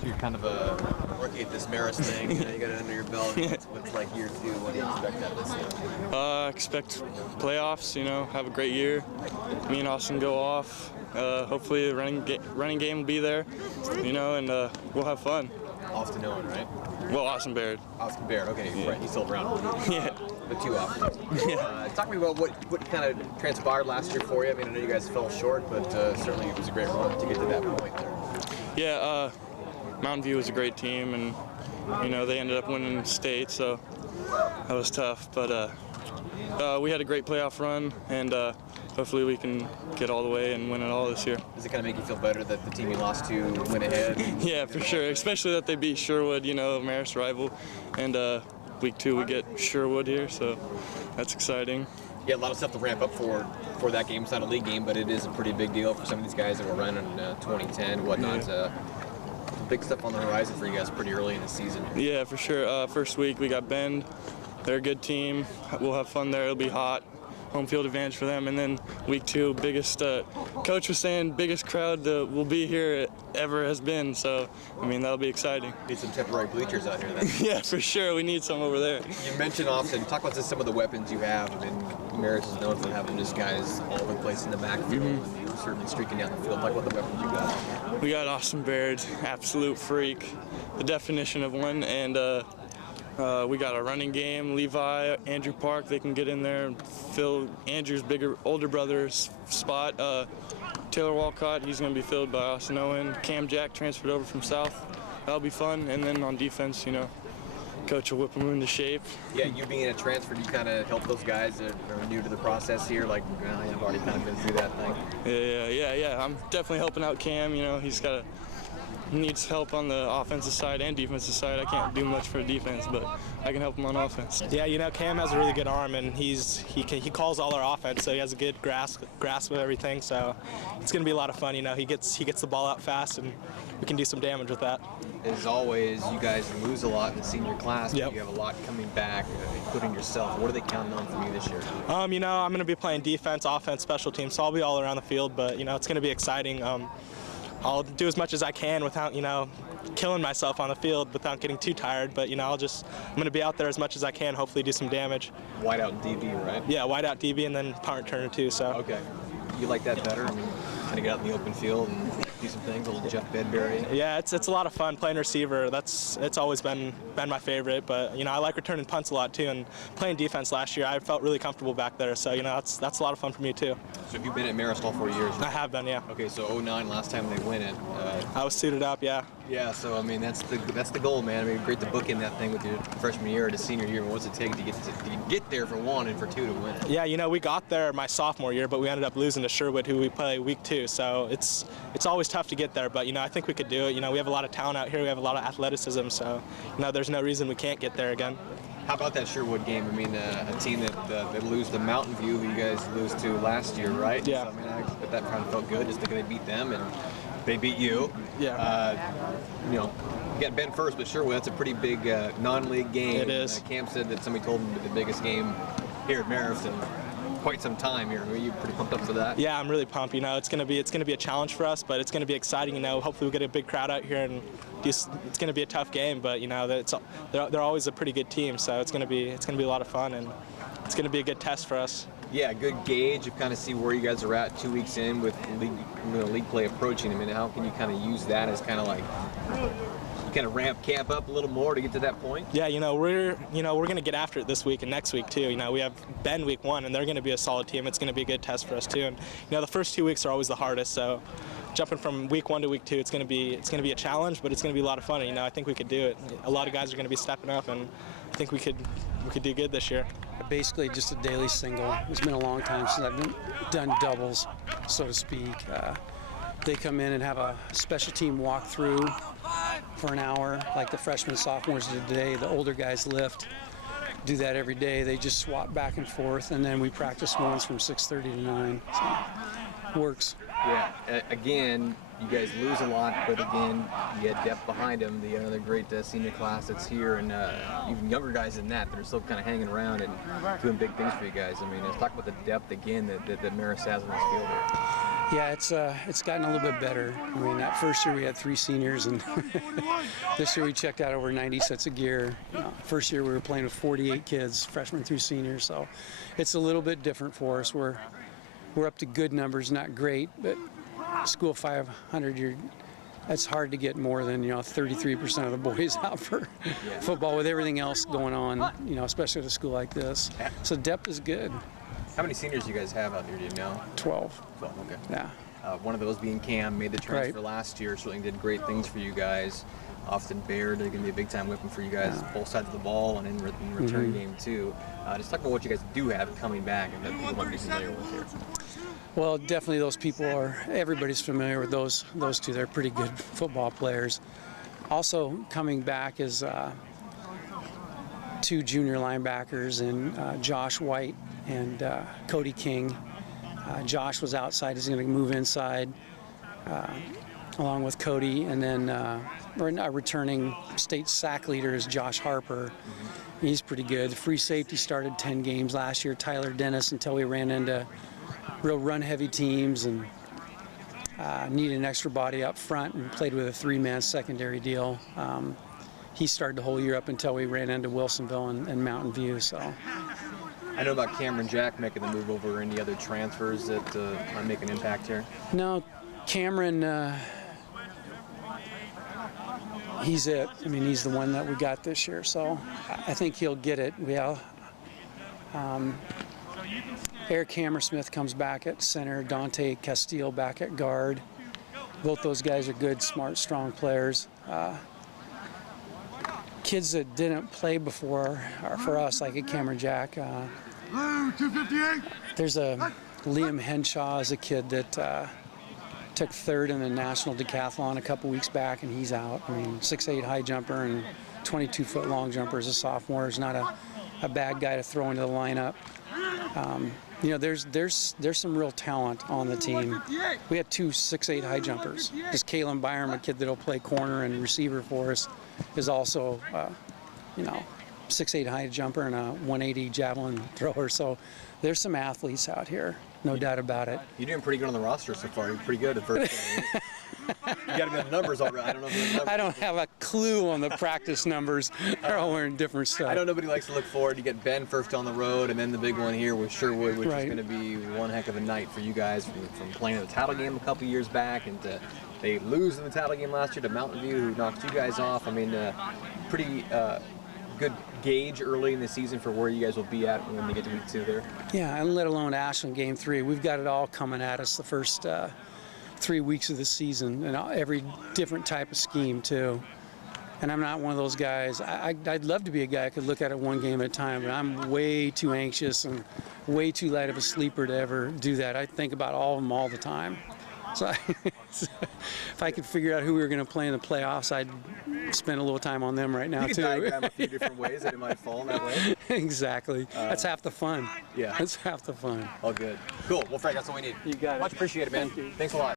So you're kind of a rookie at this Marist thing. You got it under your belt. What's like year 2? What do you expect out of this year? Expect playoffs. Have a great year. Me and Austin go off. Hopefully the running game will be there. And we'll have fun. Austin Owen, right? Well, Austin Baird. Austin Baird. Okay, yeah. Right. He's still around. Yeah. The 2 Austins. Yeah. Talk to me about what kind of transpired last year for you. I mean, I know you guys fell short, but certainly it was a great run to get to that point there. Yeah. Mountain View was a great team, and they ended up winning state, so that was tough. But we had a great playoff run, and hopefully we can get all the way and win it all this year. Does it kind of make you feel better that the team you lost to went ahead? Yeah, for sure. Especially that they beat Sherwood, Marist rival, and week 2 we get Sherwood here, so that's exciting. Yeah, a lot of stuff to ramp up for that game. It's not a league game, but it is a pretty big deal for some of these guys that were running 2010, whatnot. Yeah. Big stuff on the horizon for you guys pretty early in the season. Yeah, for sure. First week we got Bend. They're a good team. We'll have fun there. It'll be hot. Home field advantage for them. And then week 2, biggest. Coach was saying biggest crowd will be here ever has been. So I mean that'll be exciting. Need some temporary bleachers out here then. Yeah, for sure. We need some over there. You mentioned Austin. Talk about some of the weapons you have. I mean, Marist is known for having just guys all over the place in the backfield, and you certainly streaking down the field. Talk about the weapons you got. We got Austin Baird, absolute freak, the definition of one, and we got a running game. Levi, Andrew Park, they can get in there and fill Andrew's older brother's spot. Taylor Walcott, he's going to be filled by Austin Owen. Cam Jack transferred over from South. That'll be fun. And then on defense, Coach will whip them into shape. Yeah, you being a transfer, do you kind of help those guys that are new to the process here? Like, I've already kind of been through that thing. Yeah. I'm definitely helping out Cam. He needs help on the offensive side and defensive side. I can't do much for defense, but I can help him on offense. Yeah, Cam has a really good arm, and he calls all our offense, so he has a good grasp of everything. So it's going to be a lot of fun. He gets the ball out fast, and we can do some damage with that. As always, you guys lose a lot in the senior class, but Yep. you have a lot coming back, including yourself. What are they counting on from you this year? I'm going to be playing defense, offense, special teams, so I'll be all around the field. But it's going to be exciting. I'll do as much as I can without killing myself on the field, without getting too tired. But I'm going to be out there as much as I can. Hopefully, do some damage. Wide out DB, right? Yeah, wide out DB and then punt returner too. So. Okay. You like that better? I mean, kind of get out in the open field and do some things, a little Jeff Bedbury. Yeah, it's a lot of fun playing receiver. It's always been my favorite. But I like returning punts a lot too. And playing defense last year, I felt really comfortable back there. So that's a lot of fun for me too. So have you been at Marist all 4 years? I have been, yeah. Okay, so 09 last time they win it. I was suited up, yeah. Yeah, so I mean that's the goal, man. I mean, great to book in that thing with your freshman year to senior year. What's it take to get there for 1 and for 2 to win it? Yeah, we got there my sophomore year, but we ended up losing to Sherwood, who we play week 2. So it's always tough to get there, but I think we could do it. We have a lot of talent out here. We have a lot of athleticism, so there's no reason we can't get there again. How about that Sherwood game? I mean, a team that lose to Mountain View, who you guys lose to last year, right? Yeah. So, I mean, I bet that kind of felt good, just thinking they beat them and they beat you. Yeah. You got Ben first, but Sherwood, that's a pretty big non-league game. It is. Cam said that somebody told him the biggest game here at Marist in quite some time here. Are you pretty pumped up for that? Yeah, I'm really pumped. It's gonna be a challenge for us, but it's gonna be exciting. Hopefully we get a big crowd out here, and it's gonna be a tough game. But they're always a pretty good team, so it's gonna be a lot of fun, and it's gonna be a good test for us. Yeah, a good gauge of kind of see where you guys are at 2 weeks in with league play approaching. I mean, how can you kind of use that as kind of like kind of ramp camp up a little more to get to that point? Yeah, we're going to get after it this week and next week too. We have Bend week 1, and they're going to be a solid team. It's going to be a good test for us too. And the first 2 weeks are always the hardest. So jumping from week 1 to week 2, it's going to be a challenge, but it's going to be a lot of fun. And, I think we could do it. A lot of guys are going to be stepping up, and I think we could do good this year. Basically just a daily single. It's been a long time since I've done doubles, so to speak. They come in and have a special team walkthrough for an hour, like the freshmen, sophomores did today. The older guys lift, do that every day. They just swap back and forth, and then we practice once from 6:30 to 9. So, works. Yeah, again, you guys lose a lot, but again, you get depth behind them. The other great senior class that's here, and even younger guys than that are still kind of hanging around and doing big things for you guys. I mean, let's talk about the depth again that Marist has in this field here. Yeah, it's gotten a little bit better. I mean, that first year we had 3 seniors, and this year we checked out over 90 sets of gear. First year we were playing with 48 kids, freshmen through seniors, so it's a little bit different for us. We're up to good numbers, not great, but school 500, that's hard to get more than 33% of the boys out for football with everything else going on, especially at a school like this. So depth is good. How many seniors do you guys have out there, do you know? 12. 12, okay. Yeah. One of those being Cam, made the transfer last year, certainly did great things for you guys. Austin Baird, they're going to be a big-time weapon for you guys, both sides of the ball and in return game, too. Just talk about what you guys do have coming back and that people might be familiar with here. Well, definitely those people everybody's familiar with those two. They're pretty good football players. Also coming back is 2 junior linebackers, and Josh White and Cody King. Josh was outside. He's going to move inside along with Cody. And then our returning state sack leader is Josh Harper. He's pretty good. The free safety started 10 games last year, Tyler Dennis, until we ran into real run-heavy teams and needed an extra body up front and played with a 3-man secondary deal. He started the whole year up until we ran into Wilsonville and Mountain View. So I know about Cameron Jack making the move over. Any other transfers that might make an impact here? No, Cameron, he's it. I mean, he's the one that we got this year, so I think he'll get it. Eric Kamerun Smith comes back at center, Dante Castile back at guard. Both those guys are good, smart, strong players. Kids that didn't play before are for us, like at Cameron Jack. There's a Liam Henshaw is a kid that took 3rd in the national decathlon a couple weeks back, and he's out. I mean, 6'8" high jumper and 22-foot long jumper as a sophomore. Is not a bad guy to throw into the lineup. There's some real talent on the team. We have 2 6'8" high jumpers. Just Kalen Byram, a kid that'll play corner and receiver for us, is also 6'8" high jumper and a 180 javelin thrower. So there's some athletes out here, no doubt about it. You're doing pretty good on the roster so far. You're pretty good at first. You got to get the numbers all right. I don't have a clue on the practice numbers. They're all wearing different stuff. I know nobody likes to look forward. You get Ben first on the road, and then the big one here with Sherwood, which is going to be one heck of a night for you guys from playing in the title game a couple years back, and they lose in the title game last year to Mountain View, who knocked you guys off. I mean, pretty good gauge early in the season for where you guys will be at when you get to week 2 there. Yeah, and let alone Ashland game 3. We've got it all coming at us the first 3 weeks of the season, and every different type of scheme too. And I'm not one of those guys. I'd love to be a guy who could look at it one game at a time, but I'm way too anxious and way too light of a sleeper to ever do that. I think about all of them all the time. So if I could figure out who we were going to play in the playoffs, I'd spend a little time on them right now, you can too. diagram a few different ways that it might fall that way. Exactly. That's half the fun. Yeah. That's half the fun. All good. Cool. Well, Frank, that's all we need. You got it. Much appreciated, man. Thank you. Thanks a lot.